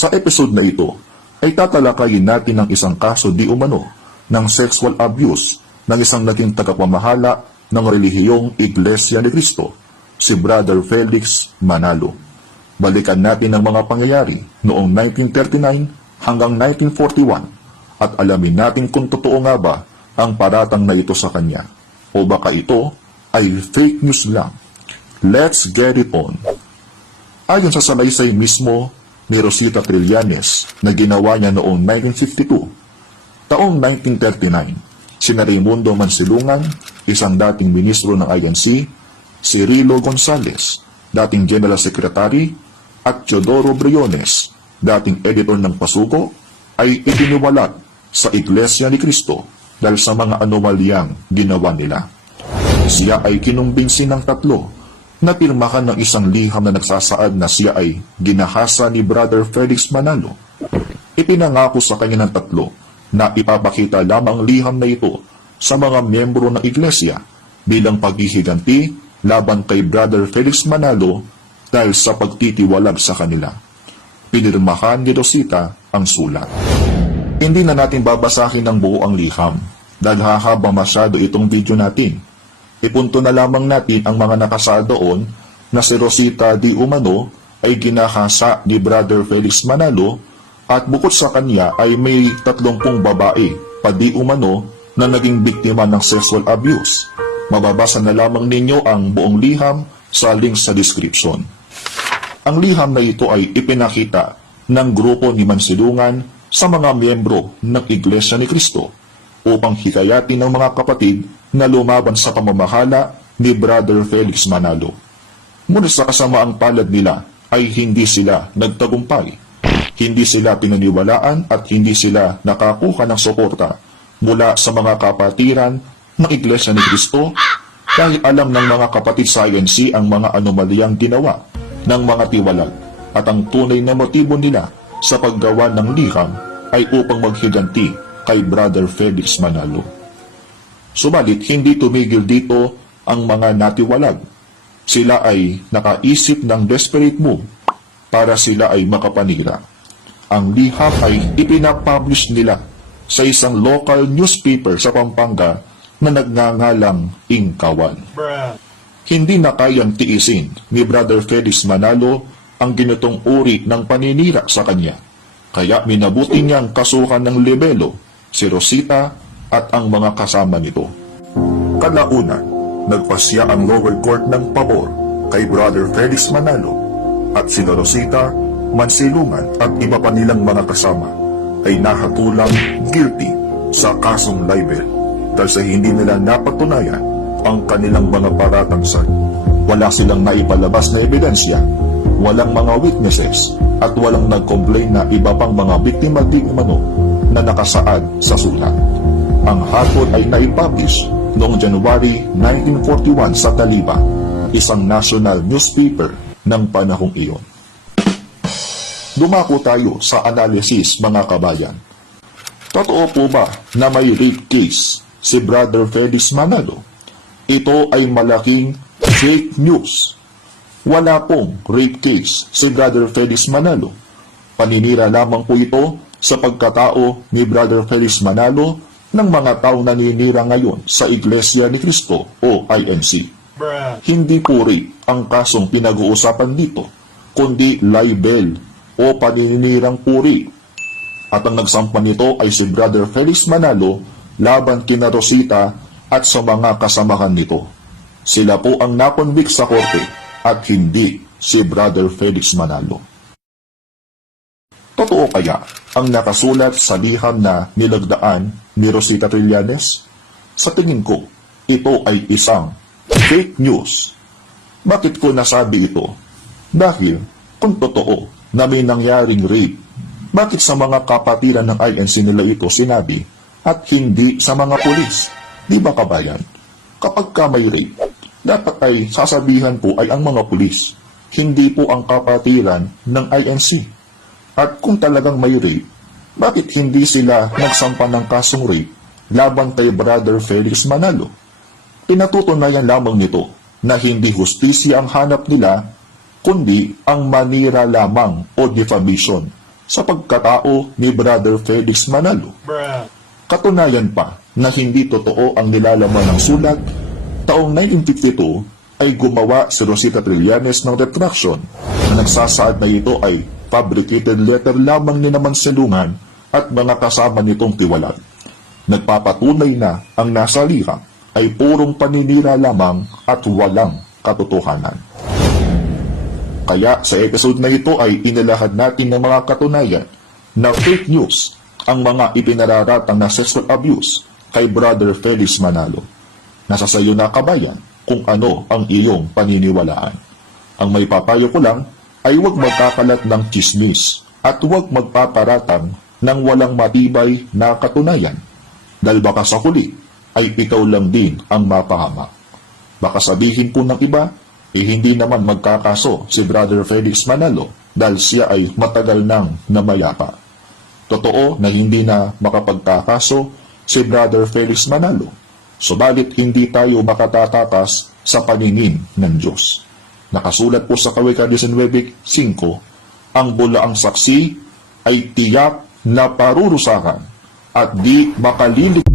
Sa episode na ito, ay tatalakayin natin ang isang kaso di umano ng sexual abuse ng isang naging tagapamahala ng relihiyong Iglesia ni Cristo, si Brother Felix Manalo. Balikan natin ang mga pangyayari noong 1939 hanggang 1941 at alamin natin kung totoo nga ba ang paratang na ito sa kanya o baka ito ay fake news lang. Let's get it on. Ayon sa salaysay mismo ni Rosita Trillanes na ginawa niya noong 1952, taong 1939, si Raimundo Mansilungan, isang dating ministro ng INC, si Rilo Gonzales, dating General Secretary, at Teodoro Briones, dating editor ng Pasuko, ay itiniwalat sa Iglesia ni Cristo dahil sa mga anomalyang ginawa nila. Siya ay kinumbinsi ng tatlo na pirmahan ng isang liham na nagsasaad na siya ay ginahasa ni Brother Felix Manalo. Ipinangako sa kanya ng tatlo na ipapakita lamang liham na ito sa mga miyembro ng iglesia bilang paghihiganti laban kay Brother Felix Manalo dahil sa pagtitiwalag sa kanila. Pinirmahan ni Rosita ang sulat. Hindi na natin babasahin ng buo ang liham dahil hahaba masyado itong video natin. Ipunto na lamang natin ang mga nakasal doon na si Rosita Di Umano ay ginahasa ni Brother Felix Manalo at bukod sa kanya ay may tatlumpung babae pa di umano na naging biktima ng sexual abuse. Mababasa na lamang ninyo ang buong liham sa link sa description. Ang liham na ito ay ipinakita ng grupo ni Mansilungan sa mga miyembro ng Iglesia ni Cristo upang hikayatin ng mga kapatid na lumaban sa pamamahala ni Brother Felix Manalo. Ngunit sa kasamaang palad nila ay hindi sila nagtagumpay. Hindi sila pinaniwalaan at hindi sila nakakuha ng suporta mula sa mga kapatiran ng Iglesia ni Cristo dahil alam ng mga kapatid sa INC ang mga anomalyang ginawa ng mga tiwalag at ang tunay na motibo nila sa paggawa ng liham ay upang maghiganti kay Brother Felix Manalo. Subalit hindi tumigil dito ang mga natiwalag. Sila ay nakaisip ng desperate move para sila ay makapanira. Ang liham ay ipinapublish nila sa isang local newspaper sa Pampanga na nagngangalang Ingkawan. Hindi na kayang tiisin ni Brother Felix Manalo ang ginitong uri ng paninira sa kanya. Kaya minabuti niyang kasuhan ng libelo si Rosita at ang mga kasama nito. Kalaunan, nagpasya ang lower court ng pabor kay Brother Felix Manalo at si Rosita, Mansilungan at iba pa nilang mga kasama ay nahatulang guilty sa kasong libel dahil sa hindi nila napatunayan ang kanilang mga paratangsan. Wala silang naipalabas na ebidensya, walang mga witnesses at walang nag-complain na iba pang mga biktima di umano na nakasaad sa sulat. Ang hapon ay naipublish noong January 1941 sa Taliba, isang national newspaper ng panahong iyon. Dumako tayo sa analysis mga kabayan. Totoo po ba na may rape case si Brother Felix Manalo? Ito ay malaking fake news. Wala pong rape case si Brother Felix Manalo. Paninira lamang po ito sa pagkatao ni Brother Felix Manalo ng mga taong naninira ngayon sa Iglesia ni Cristo o INC. Hindi po rape ang kasong pinag-uusapan dito, kundi libel o paninirang puri. At ang nagsampa nito ay si Brother Felix Manalo laban kina Rosita at sa mga kasamahan nito. Sila po ang nakonvict sa korte at hindi si Brother Felix Manalo. Totoo kaya ang nakasulat sa liham na nilagdaan ni Rosita Trillanes? Sa tingin ko, ito ay isang fake news. Bakit ko nasabi ito? Dahil kung totoo na may nangyaring rape, bakit sa mga kapatiran ng INC nila ito sinabi at hindi sa mga pulis? Di ba kabayan? Kapag ka may rape, dapat ay sasabihan po ay ang mga pulis, hindi po ang kapatiran ng INC. At kung talagang may rape, bakit hindi sila nagsampa ng kasong rape laban kay Brother Felix Manalo? Pinatutunayan lamang nito na hindi hustisya ang hanap nila, kundi ang manira lamang o defamation sa pagkatao ni Brother Felix Manalo. Katunayan pa na hindi totoo ang nilalaman ng sulat, taong 1952 ay gumawa si Rosita Trillanes ng retraction na nagsasaad na ito ay fabricated letter lamang ni naman silungan at mga kasama nitong tiwalag. Nagpapatunay na ang nasa liha ay purong paninira lamang at walang katotohanan. Kaya sa episode na ito ay inilahad natin ng mga katunayan na fake news ang mga ipinararatang na sexual abuse kay Brother Felix Manalo. Nasa sayo na kabayan kung ano ang iyong paniniwalaan. Ang may papayo ko lang ay huwag magkakalat ng chismis at huwag magpaparatang ng walang matibay na katunayan dahil baka sa huli ay ikaw lang din ang mapahama. Baka sabihin po ng iba, eh hindi naman magkakaso si Brother Felix Manalo dahil siya ay matagal nang namayapa. Totoo na hindi na makapagkakaso si Brother Felix Manalo, subalit hindi tayo makatatakas sa paningin ng Diyos. Nakasulat po sa Kawikaan 19.5, ang bulaang saksi ay tiyak na parurusahan at di makalilig